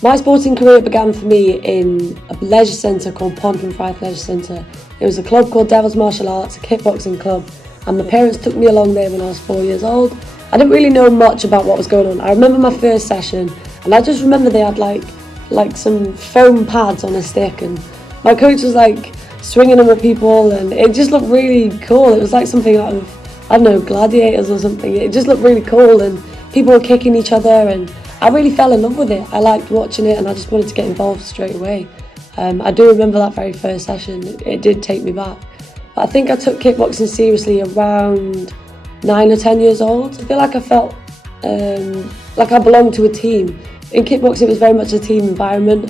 My sporting career began for me in a leisure centre called Pond and Fife Leisure Centre. It was a club called Devil's Martial Arts, a kickboxing club, and my parents took me along there when I was 4 years old. I didn't really know much about what was going on. I remember my first session, and I just remember they had like some foam pads on a stick, and my coach was like swinging them at people, and it just looked really cool. It was like something out of, I don't know, Gladiators or something. It just looked really cool, and people were kicking each other, and I really fell in love with it. I liked watching it, and I just wanted to get involved straight away. I do remember that very first session. It did take me back. But I think I took kickboxing seriously around 9 or 10 years old. I feel like I felt like I belonged to a team. In kickboxing, it was very much a team environment.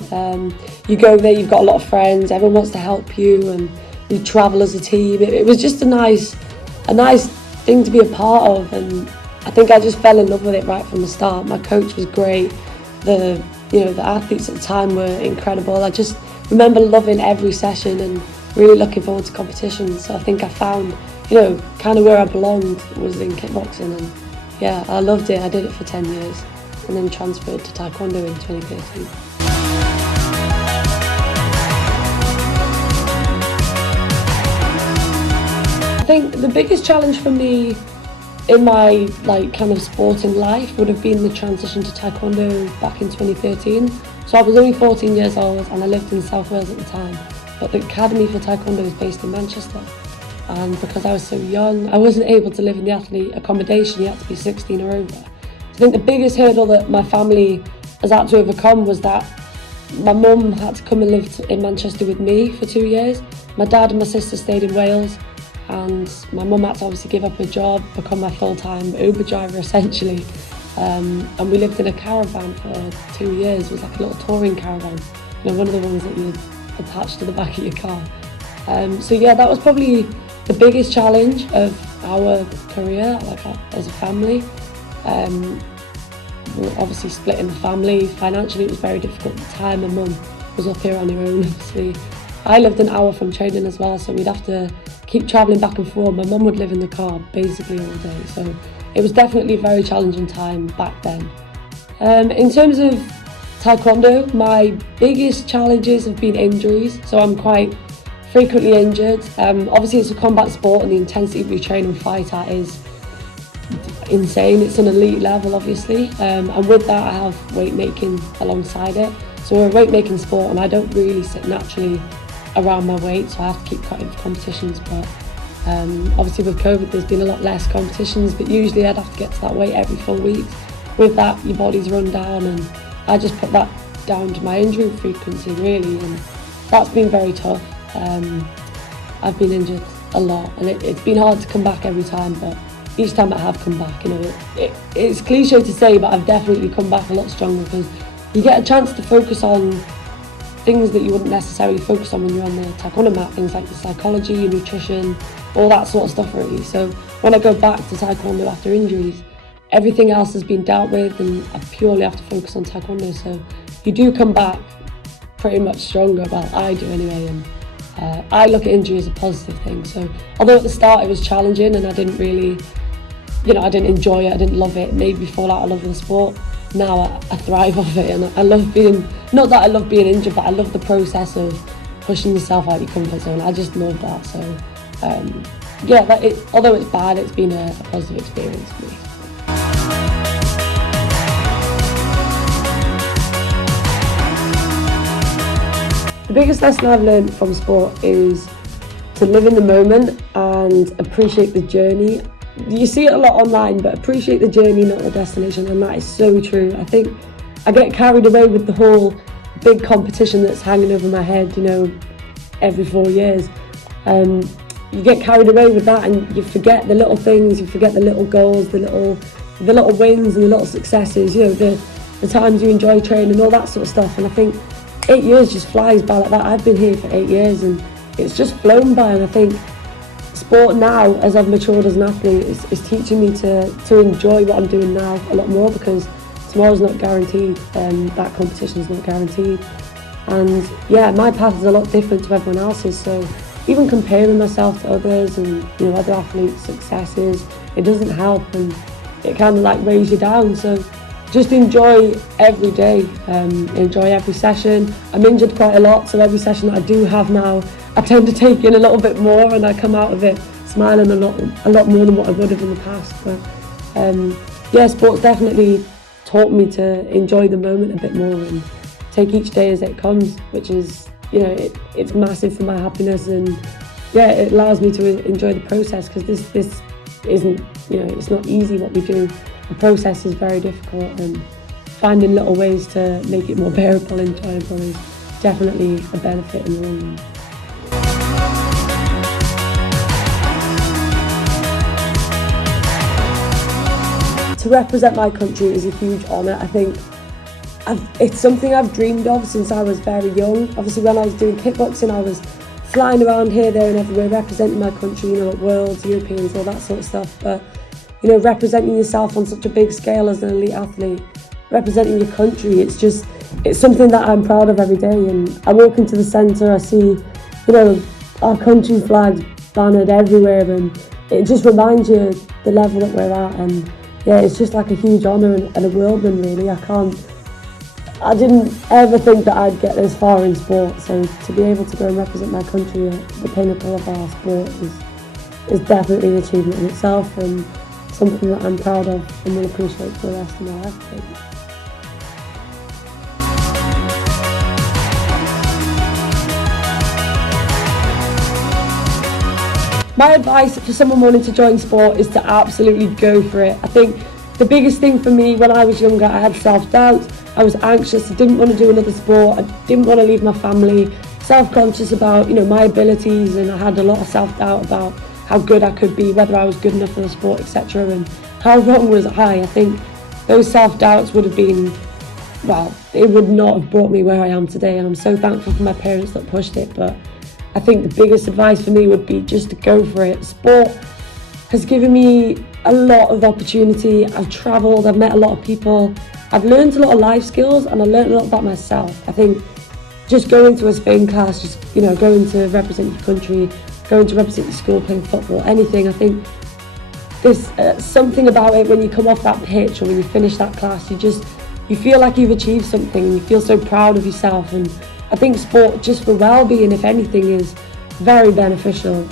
You go there, you've got a lot of friends, everyone wants to help you, and you travel as a team. It was just a nice thing to be a part of, and I think I just fell in love with it right from the start. My coach was great. The athletes at the time were incredible. I just remember loving every session and really looking forward to competitions. So I think I found, kind of where I belonged was in kickboxing, and yeah, I loved it. I did it for 10 years and then transferred to Taekwondo in 2013. I think the biggest challenge for me in my kind of sporting life would have been the transition to Taekwondo back in 2013. So I was only 14 years old and I lived in South Wales at the time, but the academy for Taekwondo is based in Manchester. And because I was so young, I wasn't able to live in the athlete accommodation. You had to be 16 or over. So I think the biggest hurdle that my family has had to overcome was that my mum had to come and live in Manchester with me for 2 years. My dad and my sister stayed in Wales, and my mum had to obviously give up her job, become my full-time Uber driver essentially. And we lived in a caravan for 2 years. It was like a little touring caravan, one of the ones that you attach to the back of your car. So yeah, that was probably the biggest challenge of our career, as a family. We're obviously splitting the family. Financially, it was very difficult at the time. My mum was up here on her own, obviously. I lived an hour from training as well, so we'd have to keep travelling back and forth. My mum would live in the car basically all day, so it was definitely a very challenging time back then. In terms of Taekwondo, my biggest challenges have been injuries, so I'm quite frequently injured. Obviously it's a combat sport, and the intensity we train and fight at is insane. It's an elite level, obviously, and with that I have weight making alongside it. So we're a weight making sport, and I don't really sit naturally around my weight, so I have to keep cutting for competitions. But obviously with COVID there's been a lot less competitions, but usually I'd have to get to that weight every 4 weeks. With that, your body's run down, and I just put that down to my injury frequency really, and that's been very tough. I've been injured a lot, and it's been hard to come back every time, but each time I have come back, it's cliche to say, but I've definitely come back a lot stronger, because you get a chance to focus on things that you wouldn't necessarily focus on when you're on the Taekwondo mat, things like the psychology, your nutrition, all that sort of stuff really. So when I go back to Taekwondo after injuries, everything else has been dealt with, and I purely have to focus on Taekwondo. So you do come back pretty much stronger, well I do anyway, and I look at injury as a positive thing. So although at the start it was challenging and I didn't really, I didn't enjoy it, I didn't love it, it made me fall out of love with the sport. Now I thrive off it, and I love being, not that I love being injured, but I love the process of pushing yourself out of your comfort zone. I just love that. So although it's bad, it's been a positive experience for me. The biggest lesson I've learned from sport is to live in the moment and appreciate the journey. You see it a lot online, but appreciate the journey, not the destination, and that is so true. I think I get carried away with the whole big competition that's hanging over my head, every 4 years. You get carried away with that, and you forget the little things, you forget the little goals, the little wins and the little successes, the times you enjoy training, all that sort of stuff. And I think 8 years just flies by like that. I've been here for 8 years and it's just flown by, and I think sport now, as I've matured as an athlete, is teaching me to enjoy what I'm doing now a lot more, because tomorrow's not guaranteed, that competition's not guaranteed. And yeah, my path is a lot different to everyone else's, so even comparing myself to others and other athletes' successes, it doesn't help, and it kind of weighs you down. So just enjoy every day, enjoy every session. I'm injured quite a lot, so every session that I do have now, I tend to take in a little bit more, and I come out of it smiling a lot more than what I would have in the past. But yeah, sports definitely taught me to enjoy the moment a bit more and take each day as it comes, which is, you know, it's massive for my happiness, and yeah, it allows me to enjoy the process, because this isn't, you know, it's not easy what we do. The process is very difficult, and finding little ways to make it more bearable and enjoyable is definitely a benefit in the long run. To represent my country is a huge honour. I think it's something I've dreamed of since I was very young. Obviously, when I was doing kickboxing, I was flying around here, there and everywhere, representing my country, you know, at Worlds, Europeans, all that sort of stuff. But, you know, representing yourself on such a big scale as an elite athlete, representing your country, it's something that I'm proud of every day. And I walk into the centre, I see, you know, our country flags bannered everywhere, and it just reminds you the level that we're at. And yeah, it's just like a huge honour and a whirlwind, really. I didn't ever think that I'd get this far in sport, so to be able to go and represent my country at the pinnacle of our sport is definitely an achievement in itself, and something that I'm proud of and will appreciate for the rest of my life, I think. My advice for someone wanting to join sport is to absolutely go for it. I think the biggest thing for me when I was younger, I had self-doubt, I was anxious, I didn't want to do another sport, I didn't want to leave my family, self-conscious about, you know, my abilities, and I had a lot of self-doubt about how good I could be, whether I was good enough for the sport, etc. And how wrong was I? I think those self-doubts would have been, well, it would not have brought me where I am today, and I'm so thankful for my parents that pushed it. But I think the biggest advice for me would be just to go for it. Sport has given me a lot of opportunity. I've travelled, I've met a lot of people, I've learned a lot of life skills, and I learned a lot about myself. I think just going to a spin class, just, you know, going to represent your country, going to represent your school, playing football, anything, I think there's something about it when you come off that pitch or when you finish that class, you feel like you've achieved something, and you feel so proud of yourself. And I think sport, just for well-being, if anything, is very beneficial.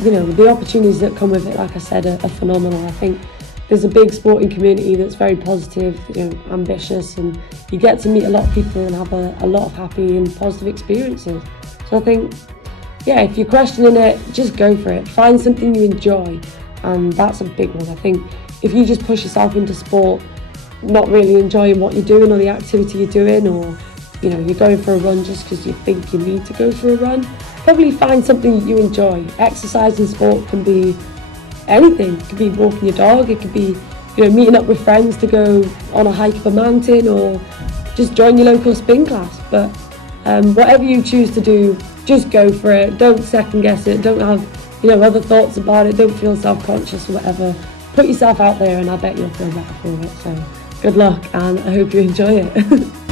You know, the opportunities that come with it, like I said, are phenomenal. I think there's a big sporting community that's very positive, you know, ambitious, and you get to meet a lot of people and have a lot of happy and positive experiences. So I think, yeah, if you're questioning it, just go for it. Find something you enjoy, and that's a big one. I think if you just push yourself into sport, not really enjoying what you're doing or the activity you're doing, or, you know, you're going for a run just because you think you need to go for a run, probably find something you enjoy. Exercise in sport can be anything. It could be walking your dog, it could be, you know, meeting up with friends to go on a hike up a mountain, or just join your local spin class. But whatever you choose to do, just go for it. Don't second guess it. Don't have, you know, other thoughts about it. Don't feel self-conscious or whatever. Put yourself out there, and I bet you'll feel better for it. So good luck, and I hope you enjoy it.